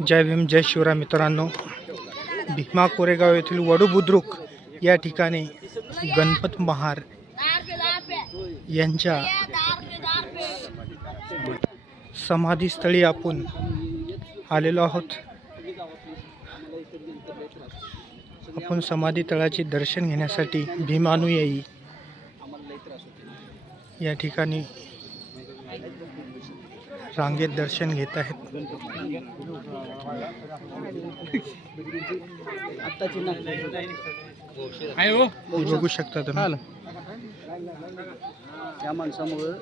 जय भीम जय शिवराय मित्रांनो, भीमा कोरेगाव येथील वडू बुद्रुक या ठिकाणी गणपत महार यांच्या समाधीस्थळी आपण आलेलो आहोत। आपण समाधी तळाचे दर्शन घेण्यासाठी भीमानुयायी या ठिकाणी रांगेत दर्शन घेत आहेत। बघू शकता तुम्ही त्या माणसामुळे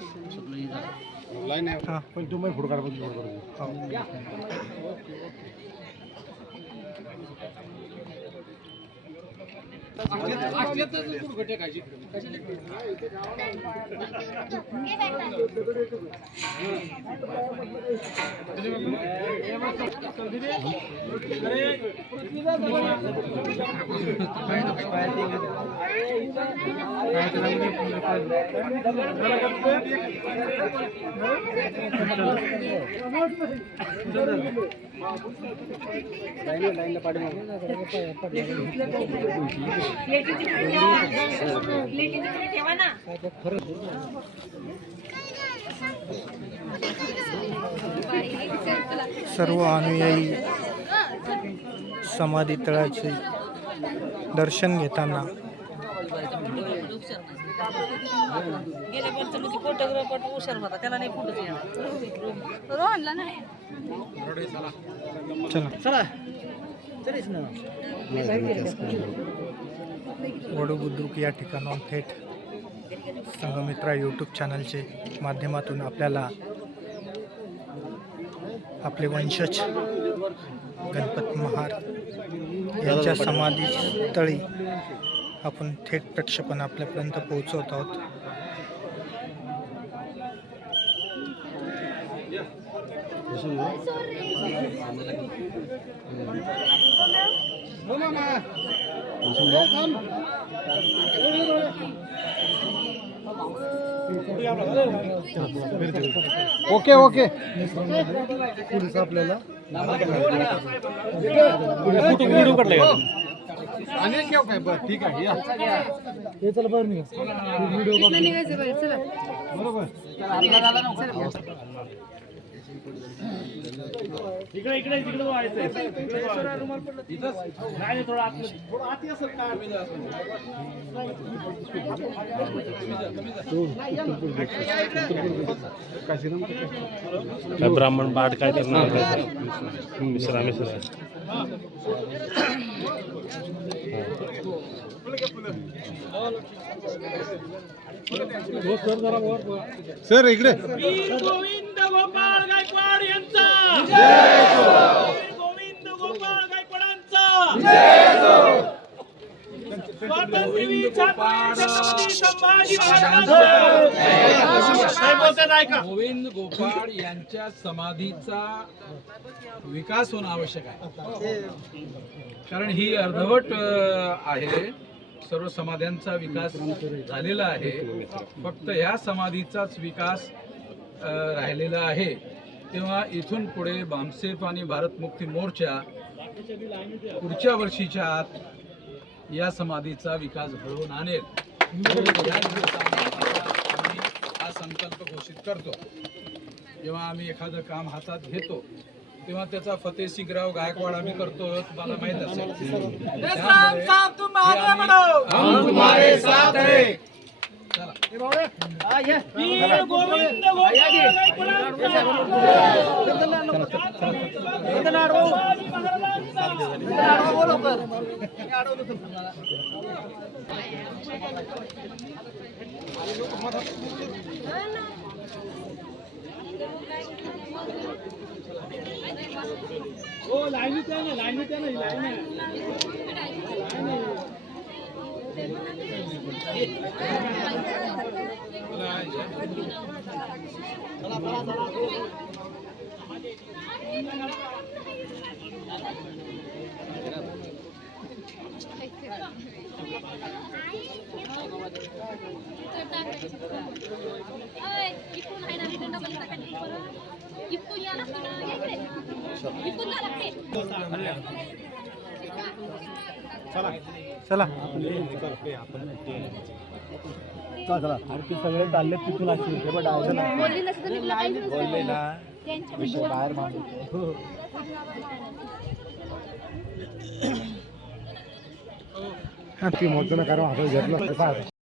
सर्व अनुयायी समाधी तळाचे दर्शन घेताना वडू बुद्रुक या ठिकाणाहून थेट संघमित्रा यूट्यूब चॅनलचे माध्यमातून आपल्याला आपले वंशज गणपत महार यांच्या समाधीस्थळी आपण थेट प्रक्षेपण आपल्यापर्यंत पोहोचवत आहोत। ओके ओके पुढे आपल्याला ठीक आहे या हे चला बरं निघायचं बरोबर इकडे इकडे तिकडे व्हायचंय नाही थोडं आत असेल काय ब्राह्मण बाट काय करणार मिश्रा मिश्रा सर इकडे गोविंद गोपाळ गायकवाड यांचा जय हो। गोविंद गोपाळ गायकवाडांचा जय हो। स्वातंत्र्यवीर छत्रपती संभाजी महाराजांचा गोविंद गोपाळ यांच्या समाधीचा विकास होणं आवश्यक आहे, कारण ही अर्धवट आहे। सर्व समाध्यांचा विकास झालेला आहे, फक्त ह्या समाधीचाच विकास राहिलेला आहे। तेव्हा इथून पुढे बामसेफ आणि भारत मुक्ती मोर्चा पुढच्या वर्षीच्या आत या समाधीचा विकास घडवून आणेल। हा संकल्प घोषित करतो। जेव्हा आम्ही एखादं काम हातात घेतो तेव्हा त्याचा फतेसिंगराव गायकवाड आम्ही करतो, तुम्हाला माहित असेल। गोविंद ओ लाईन त्या ना लाईन इकडून आहे ना, डबल इकडून या ना. चला सगळे चालले तिथून असे बाहेर ती मोजणं करा घेतलं